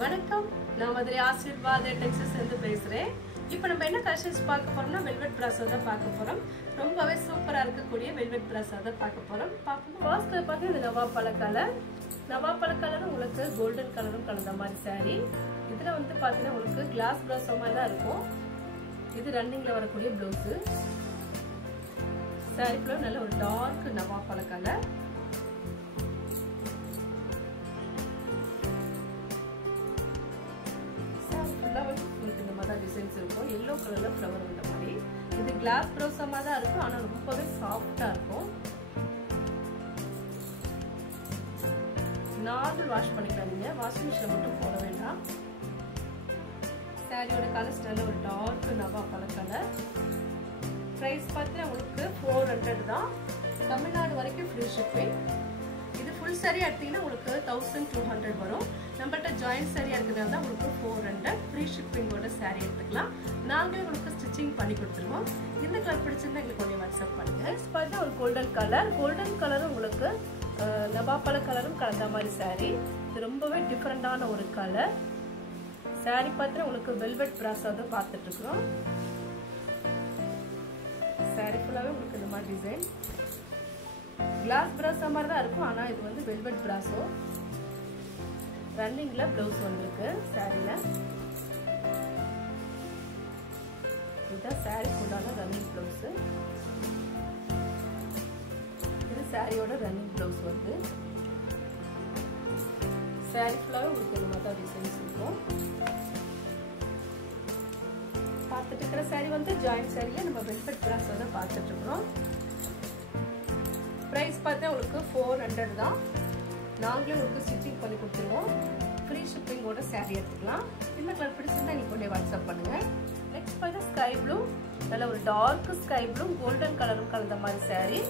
வணக்கம், நான் மதுரை ஆசீர்வாத டெக்ஸ்டைல்ஸ் இருந்து பேசுறேன். இப்போ நம்ம என்ன கலெக்ஷன்ஸ் பார்க்க போறோம்னா வெல்வெட் பிராசோ தான் பார்க்க போறோம். ரொம்பவே சூப்பரா இருக்கக்கூடிய வெல்வெட் பிராசோ தான் பார்க்க போறோம். ஃபர்ஸ்ட் கலர் பார்த்தீங்கன்னா இந்த நவாப்பழ கலர். நவாப்பழ கலரும் உங்களுக்கு கோல்டன் கலரும் கலந்த மாதிரி saree. இதுல வந்து பார்த்தீங்கன்னா உங்களுக்கு கிளாஸ் பிராசோ மாதிரி தான் இருக்கும். இது ரன்னிங்ல வரக்கூடிய ப்ளவுஸ். saree ஃபுல்லா நல்ல ஒரு டார்க் நவாப்பழ கலர். டிசைன்ஸ் இருக்கும். yellow கலர்ல ஃப்ளவர் வந்த மாதிரி. இது கிளாஸ் ப்ரோசமா தான் இருக்கும், ஆனா ரொம்பவே சாஃப்ட்டா இருக்கும். நார்மல் வாஷ் பண்ணிக்கலாம், நீங்க வாஷிங் மிஷின்ல மட்டும் போட வேண்டாம். சாரியோட கலர் நல்ல ஒரு டார்க் நவாப்பழ கலர். பிரைஸ் பார்த்தீங்கன்னா உங்களுக்கு 400 தான். தமிழ்நாடு வரைக்கும் ஃப்ரீ ஷிப்பிங். இது ஃபுல் saree எடுத்தீங்கன்னா உங்களுக்கு 1200 வரும். நம்மள்ட்ட ஜாயிண்ட் saree இருக்கிறதால தான் உங்களுக்கு 400. ஃப்ரீ ஷிப்பிங்கோட saree எடுத்துக்கலாம். நாங்களே உங்களுக்கு ஸ்டிச்சிங் பண்ணி கொடுத்துருவோம். இந்த கலர் பிடிச்சிருந்தா எங்களுக்கு கொஞ்சம் வாட்ஸ்அப் பண்ணுங்க. நெக்ஸ்ட் பார்த்தா ஒரு கோல்டன் கலர். கோல்டன் கலரும் உங்களுக்கு நவாப்பழ கலரும் கலந்த மாதிரி saree. இது ரொம்பவே டிஃப்ரெண்டான ஒரு கலர். saree பார்த்தா உங்களுக்கு வெல்வெட் பிராசோ தான் பார்த்துட்டு இருக்கிறோம். saree ஃபுல்லாவே உங்களுக்கு இந்த மாதிரி டிசைன் கிளாஸ் பிராசோ மாதிரி தான் இருக்கும், ஆனா இது வந்து வெல்வெட் பிராசோ. ரன்னிங்ல ப்ளவுஸ் வந்திருக்கு சாரில. இதுதான் சாரி ஃபுல்லான ரன்னிங் ப்ளவுஸ். இது சாரியோட ரன்னிங் ப்ளவுஸ் வந்து. சாரி ஃபுல்லாவே உங்களுக்கு இந்த மாதிரி டிசைன்ஸ் இருக்கும். பார்த்துட்டு இருக்கிற சாரி வந்து ஜாயிண்ட் சாரியில நம்ம வெல்வெட் பிராசோ தான் பார்த்துட்டு இருக்கிறோம். பிரைஸ் பார்த்தா உங்களுக்கு 400 தான். நாங்களே உங்களுக்கு ஸ்டிச்சிங் பண்ணி கொடுத்துருவோம். ஃப்ரீ ஷிப்பிங்கோட saree எடுத்துக்கலாம். இந்த கலர் பிடிச்சிருந்தா நீங்க கொஞ்சம் வாட்ஸ்அப் பண்ணுங்க. நெக்ஸ்ட் பார்த்தா ஸ்கை ப்ளூ. நல்ல ஒரு டார்க் ஸ்கை ப்ளூ கோல்டன் கலரும் கலந்த மாதிரி saree.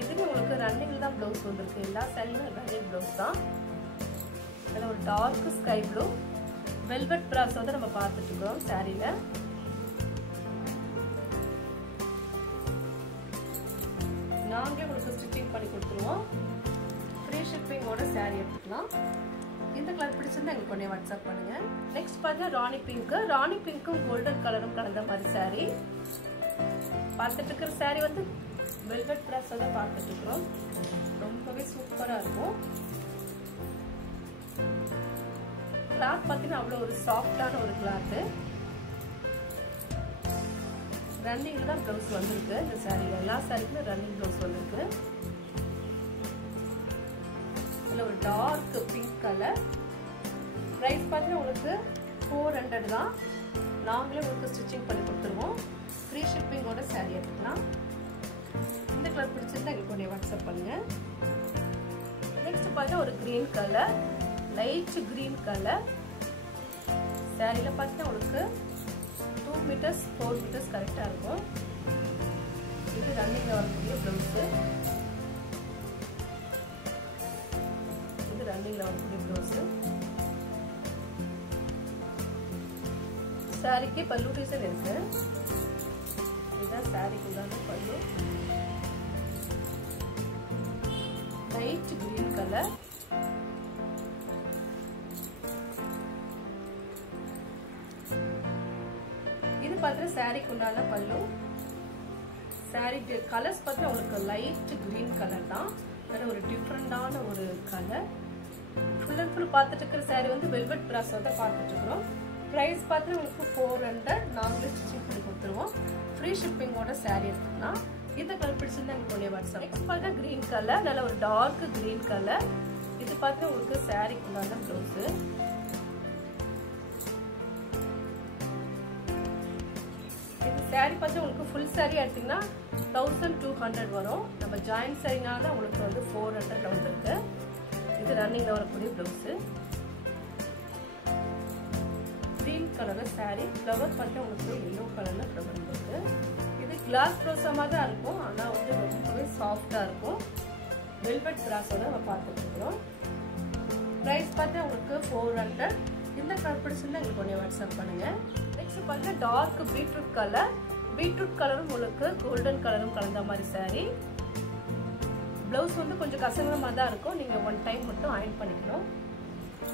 இதுவே உங்களுக்கு ரன்னிங்ல தான் ப்ளவுஸ் வந்திருக்கு. எல்லா சாரியுமே ரன்னிங் ப்ளவுஸ் தான். நல்ல ஒரு டார்க் ஸ்கை ப்ளூ வெல்வெட் பிராசோ தான் நம்ம பார்த்துட்டு இருக்கோம் சாரியில. நாங்களே உங்களுக்கு ஸ்டிச்சிங் பண்ணி கொடுத்துருவோம். ஃப்ரீ ஷிப்பிங்கோட saree எடுத்துக்கலாம். இந்த கலர் பிடிச்சிருந்தா எங்களுக்கு கொஞ்சம் வாட்ஸ்அப் பண்ணுங்க. நெக்ஸ்ட் பார்த்தா ராணி பிங்க். ராணி பிங்க்கும் கோல்டன் கலரும் கலந்த மாதிரி saree. பார்த்துட்டு இருக்கிற saree வந்து வெல்வெட் பிராசோ தான் பார்த்துட்டு இருக்கிறோம். ரொம்பவே சூப்பரா இருக்கும். கிளாத் பார்த்தீங்கன்னா அவ்வளோ ஒரு சாஃப்டான ஒரு கிளாத்து. ரன்னிங்ல தான் ப்ளவுஸ் வந்திருக்கு. இந்த சாரியில எல்லா சாரிக்குமே ரன்னிங் ப்ளவுஸ் வந்திருக்கு. இதுல ஒரு டார்க் பிங்க் கலர். பிரைஸ் பார்த்தீங்கன்னா உங்களுக்கு 400 தான். நாங்களே உங்களுக்கு ஸ்டிச்சிங் பண்ணி கொடுத்துருவோம். ஃப்ரீ ஷிப்பிங்கோட saree எடுத்துக்கலாம். இந்த கலர் பிடிச்சிருந்தா எங்களுக்கு கொஞ்சம் வாட்ஸ்அப் பண்ணுங்க. நெக்ஸ்ட் பார்த்தா ஒரு green colour, light green colour. சாரியில பார்த்தீங்கன்னா உங்களுக்கு 2 மீட்டர்ஸ் 4 மீட்டர்ஸ் கரெக்டா இருக்கும். இது ரன்னிங்ல வரக்கூடிய ப்ளவுஸ். இது ரன்னிங்ல வரக்கூடிய ப்ளவுஸ். சாரிக்கு பல்லு டிசைன் இருக்கு. இதுதான் சாரிக்கு உண்டான பல்லு. Light green colour. இது பார்த்தா சாரிக்கு உண்டான பல்லு. சாரி கலர்ஸ் பார்த்தா உங்களுக்கு லைட் கிரீன் கலர் தான். நல்ல ஒரு டிஃப்ரெண்டான ஒரு கலர். ஃபுல் அண்ட் ஃபுல் பார்த்துட்டு இருக்கிற சாரி வந்து வெல்வெட் பிராசோ தான் பார்த்துட்டு இருக்கிறோம். பிரைஸ் பார்த்தா உங்களுக்கு 400. நாங்களே ஸ்டிச்சிங் பண்ணி கொடுத்துருவோம். ஃப்ரீ ஷிப்பிங்கோட saree எடுத்துக்கலாம். இந்த கலர் பிடிச்சிருந்தா எனக்கு கொஞ்சம் வாட்ஸ்அப். நெக்ஸ்ட் பார்த்தா கிரீன் கலர். நல்ல ஒரு டார்க் கிரீன் கலர். இது பார்த்தா உங்களுக்கு சாரிக்கு உண்டான ப்ளவுஸ். சாரி பார்த்தா உங்களுக்கு ஃபுல் saree எடுத்தீங்கன்னா 1200 வரும். நம்ம ஜாயிண்ட் சாரினால உங்களுக்கு வந்து 400 வந்திருக்கு. இது ரன்னிங்ல வரக்கூடிய ப்ளவுஸ். கிரீன் கலர்ல saree. ஃப்ளவர் பார்த்தா உங்களுக்கு yellow கலர்ல ஃப்ளவர் இருக்கு. இது கிளாஸ் ப்ரோசமா தான் இருக்கும், ஆனா வந்து ரொம்பவே சாஃப்டா இருக்கும். வெல்வெட் பிராசோ தான் நம்ம பார்த்துட்டு இருக்கிறோம். பிரைஸ் பார்த்தா உங்களுக்கு 400. இந்த கலர் பிடிச்சிருந்தா எங்களுக்கு கொஞ்சம் வாட்ஸ்அப் பண்ணுங்க. நெக்ஸ்ட் பார்த்தா டார்க் பீட்ரூட் கலர். பீட்ரூட் கலரும் உங்களுக்கு கோல்டன் கலரும் கலந்த மாதிரி saree. ப்ளவுஸ் வந்து கொஞ்சம் கசங்கமாக தான் இருக்கும். நீங்கள் 1 டைம் மட்டும் அயர்ன் பண்ணிக்கணும்.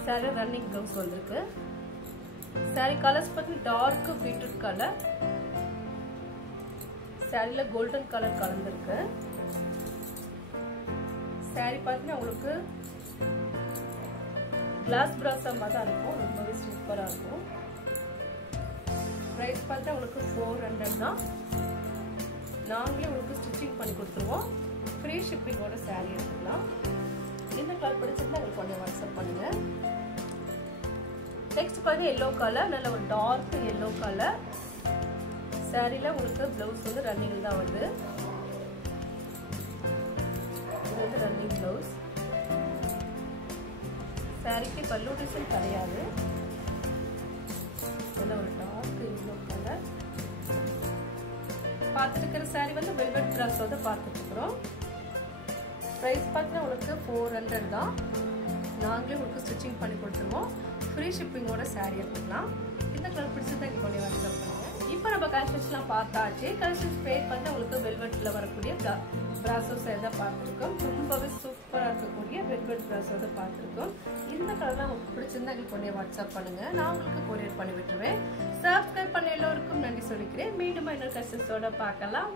saree ரன்னிங் ப்ளவுஸ் வந்திருக்கு. saree கலர்ஸ் பார்த்தீங்கன்னா டார்க் பீட்ரூட் கலர், சாரில கோல்டன் கலர் கலந்துருக்கு. saree பார்த்தீங்கன்னா உங்களுக்கு கிளாஸ் பிராசா மாதிரி தான் இருக்கும், ரொம்பவே சூப்பரா இருக்கும். பிரைஸ் பார்த்தா உங்களுக்கு 400 தான். நாங்களே உங்களுக்கு ஸ்டிச்சிங் பண்ணி கொடுத்துருவோம். ஃப்ரீ ஷிப்பிங்கோட saree எடுத்துக்கலாம். இந்த கலர் பிடிச்சிருந்தா உங்களுக்கு கொஞ்சம் வாட்ஸ்அப் பண்ணுங்க. நெக்ஸ்ட் பாருங்க எல்லோ கலர், நல்ல ஒரு டார்க் எல்லோ கலர். சாரில உங்களுக்கு ப்ளவுஸ் வந்து ரன்னிங் தான் வருது. இது வந்து ரன்னிங் ப்ளவுஸ். சாரிக்கு பல்லு டிசைன் கிடையாது. நல்ல ஒரு டார்க் எல்லோ கலர். பார்த்துட்டு இருக்கிற சாரி வந்து வெல்வெட் பிராஸோட பார்த்துட்டு இருக்கிறோம். பிரைஸ் பார்த்தீங்கன்னா உங்களுக்கு 400 தான். நாங்களே உங்களுக்கு ஸ்டிச்சிங் பண்ணி கொடுத்துருவோம். ஃப்ரீ ஷிப்பிங்கோட saree எடுத்துக்கலாம். இந்த கலர் பிடிச்சதா இங்கே கொண்டு வாட்ஸ்அப் பண்ணுங்க. இப்போ நம்ம கலெக்ஷன்ஸ்லாம் பார்த்தாச்சு. கலெக்ஷன்ஸ் பேர் பண்ணி உங்களுக்கு வெல்வெட்டில் வரக்கூடிய பிராசோ சேர் தான் பார்த்துருக்கோம். ரொம்பவே சூப்பராக இருக்கக்கூடிய வெல்வெட் பிராசோட பார்த்துருக்கோம். இந்த கலர்லாம் உங்களுக்கு பிடிச்சிருந்தா இங்கே கொண்டு வாட்ஸ்அப் பண்ணுங்க. நான் உங்களுக்கு கொரியர் பண்ணி விட்டுருவேன். சப்ஸ்கிரைப் பண்ண எல்லோருக்கும் நன்றி சொல்லிக்கிறேன். மீண்டும் இன்னொரு கலெக்ஷன்ஸோட பார்க்கலாம்.